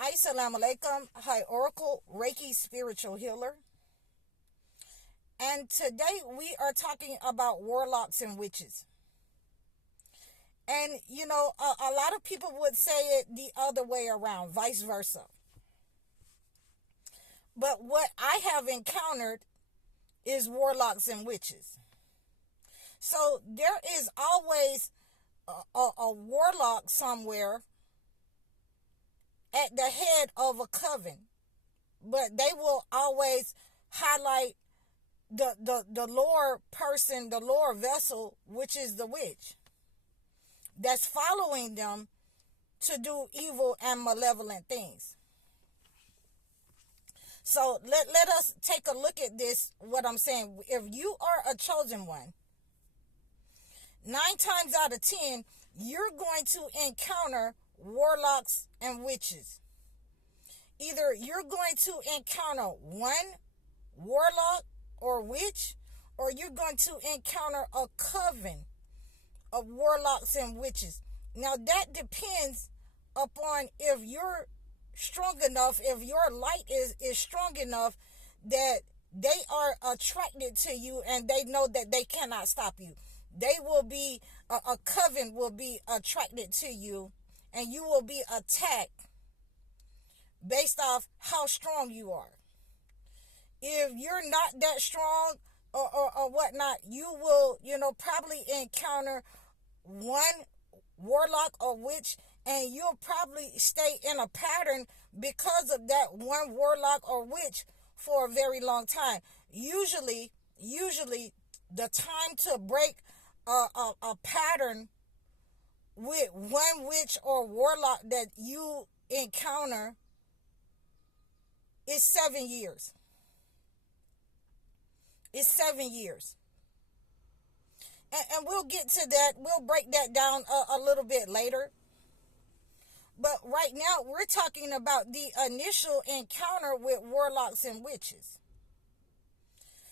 Assalamu alaikum. Hi, Oracle, Reiki spiritual healer. And today we are talking about warlocks and witches. And, a lot of people would say it the other way around, vice versa. But what I have encountered is warlocks and witches. So there is always a warlock somewhere at the head of a coven, but they will always highlight the lower person, the lower vessel, which is the witch that's following them to do evil and malevolent things. So let us take a look at this, what I'm saying. If you are a chosen one, 9 times out of 10, you're going to encounter warlocks and witches. Either you're going to encounter one warlock or witch, or you're going to encounter a coven of warlocks and witches. Now that depends upon if you're strong enough, if your light is strong enough that they are attracted to you and they know that they cannot stop you. They will be, a coven will be attracted to you, and you will be attacked based off how strong you are. If you're not that strong or whatnot, you will, probably encounter one warlock or witch, and you'll probably stay in a pattern because of that one warlock or witch for a very long time. Usually the time to break a pattern with one witch or warlock that you encounter is 7 years. It's 7 years. And we'll get to that. We'll break that down a little bit later. But right now, we're talking about the initial encounter with warlocks and witches.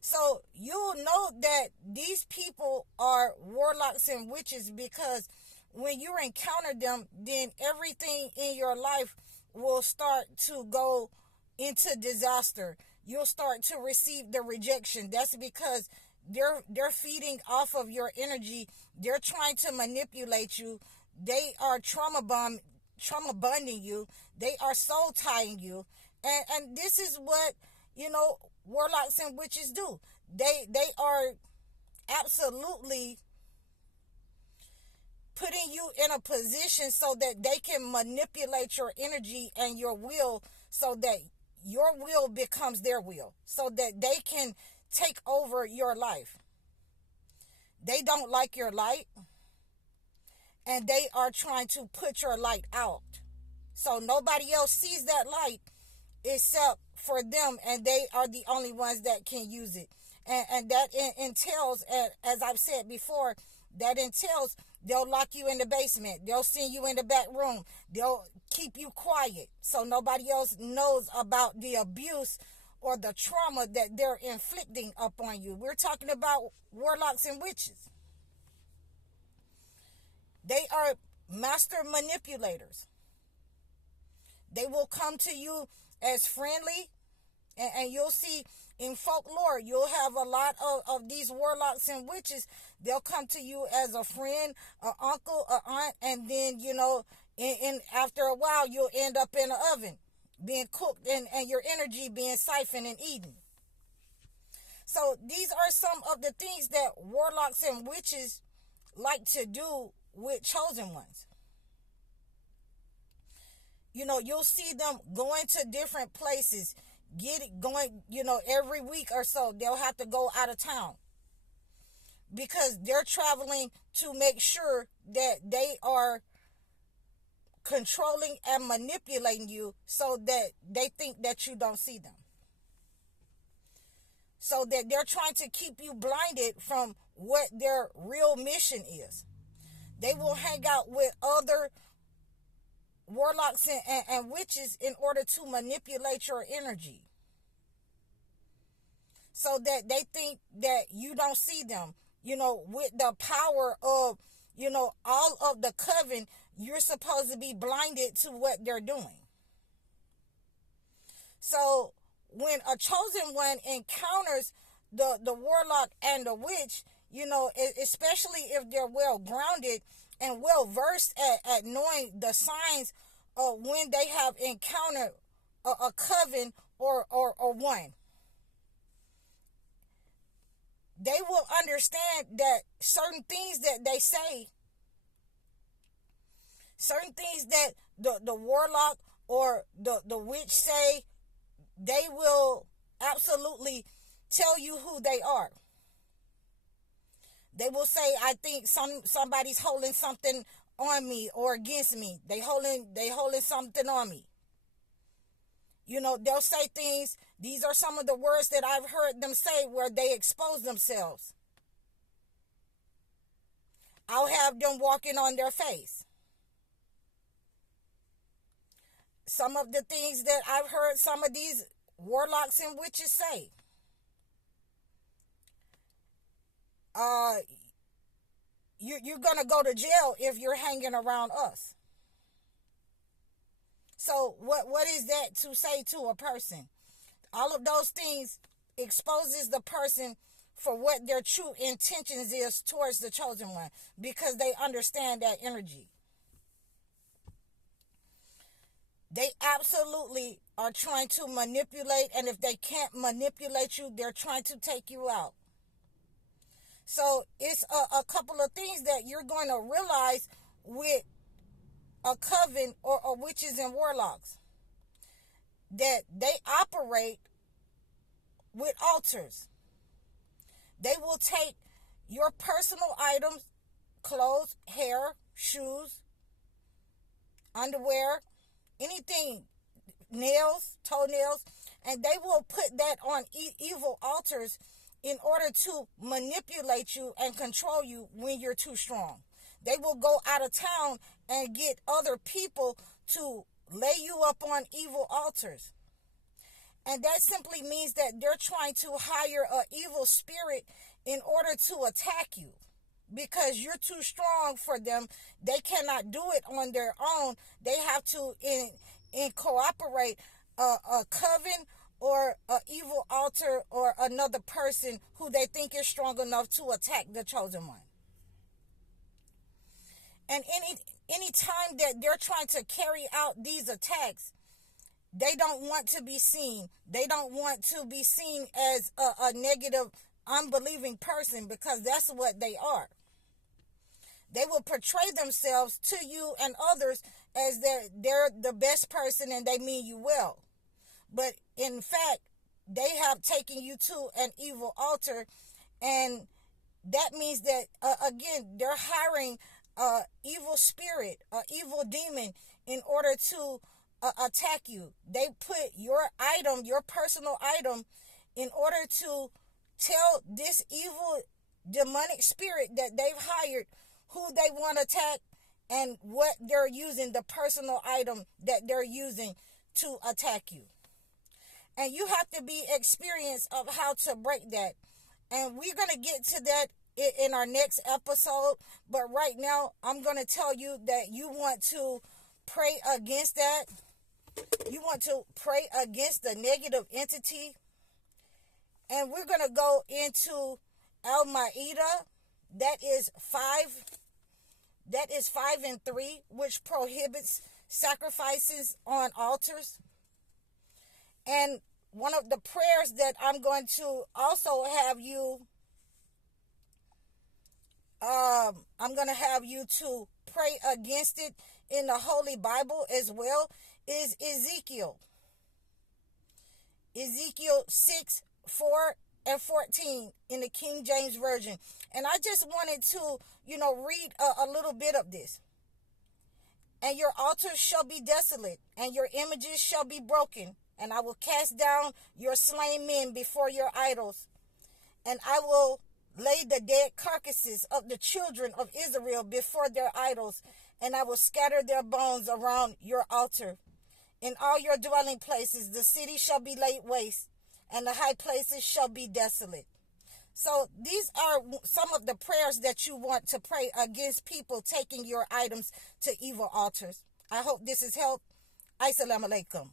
So you'll know that these people are warlocks and witches because when you encounter them, then everything in your life will start to go into disaster. You'll start to receive the rejection. That's because they're feeding off of your energy. They're trying to manipulate you. They are trauma bonding you. They are soul tying you. And this is what, warlocks and witches do. They are absolutely putting you in a position so that they can manipulate your energy and your will, so that your will becomes their will, so that they can take over your life. They don't like your light, and they are trying to put your light out. So nobody else sees that light except for them, and they are the only ones that can use it. And that entails, as I've said before, that entails they'll lock you in the basement. They'll send you in the back room. They'll keep you quiet so nobody else knows about the abuse or the trauma that they're inflicting upon you. We're talking about warlocks and witches. They are master manipulators. They will come to you as friendly, and you'll see in folklore, you'll have a lot of these warlocks and witches. They'll come to you as a friend, an uncle, an aunt, and then, in after a while, you'll end up in an oven being cooked and your energy being siphoned and eaten. So these are some of the things that warlocks and witches like to do with chosen ones. You'll see them going to different places, every week or so, they'll have to go out of town because they're traveling to make sure that they are controlling and manipulating you so that they think that you don't see them. So that they're trying to keep you blinded from what their real mission is. They will hang out with other warlocks and witches in order to manipulate your energy, so that they think that you don't see them. With the power of, all of the coven, you're supposed to be blinded to what they're doing. So when a chosen one encounters the warlock and the witch, especially if they're well grounded and well versed at knowing the signs of when they have encountered a coven or one, they will understand that certain things that they say, certain things that the warlock or the witch say, they will absolutely tell you who they are. They will say, I think somebody's holding something on me or against me. They holding something on me. They'll say things. These are some of the words that I've heard them say where they expose themselves. I'll have them walking on their face. Some of the things that I've heard some of these warlocks and witches say. You're going to go to jail if you're hanging around us. So what is that to say to a person? All of those things exposes the person for what their true intentions is towards the chosen one, because they understand that energy. They absolutely are trying to manipulate, and if they can't manipulate you, they're trying to take you out. So it's a couple of things that you're going to realize with a coven or witches and warlocks, that they operate with altars. They will take your personal items, clothes, hair, shoes, underwear, anything, nails, toenails, and they will put that on evil altars in order to manipulate you and control you when you're too strong. They will go out of town and get other people to lay you up on evil altars. And that simply means that they're trying to hire an evil spirit in order to attack you, because you're too strong for them. They cannot do it on their own. They have to cooperate a coven or an evil altar or another person who they think is strong enough to attack the chosen one. And any time that they're trying to carry out these attacks, they don't want to be seen. They don't want to be seen as a negative, unbelieving person, because that's what they are. They will portray themselves to you and others as they're the best person and they mean you well. But in fact, they have taken you to an evil altar, and that means that, again, they're hiring an evil spirit, an evil demon, in order to attack you. They put your item, your personal item, in order to tell this evil demonic spirit that they've hired who they want to attack and what they're using, the personal item that they're using to attack you. And you have to be experienced of how to break that. And we're going to get to that in our next episode. But right now, I'm going to tell you that you want to pray against that. You want to pray against the negative entity. And we're going to go into Al-Ma'idah. That is 5 and 3, which prohibits sacrifices on altars. And one of the prayers that I'm going to also have you, I'm going to have you to pray against it in the Holy Bible as well, is Ezekiel. Ezekiel 6, 4 and 14 in the King James Version. And I just wanted to, read a little bit of this. And your altars shall be desolate, and your images shall be broken. And I will cast down your slain men before your idols. And I will lay the dead carcasses of the children of Israel before their idols. And I will scatter their bones around your altar. In all your dwelling places, the city shall be laid waste, and the high places shall be desolate. So these are some of the prayers that you want to pray against people taking your items to evil altars. I hope this has helped. Assalamu alaikum.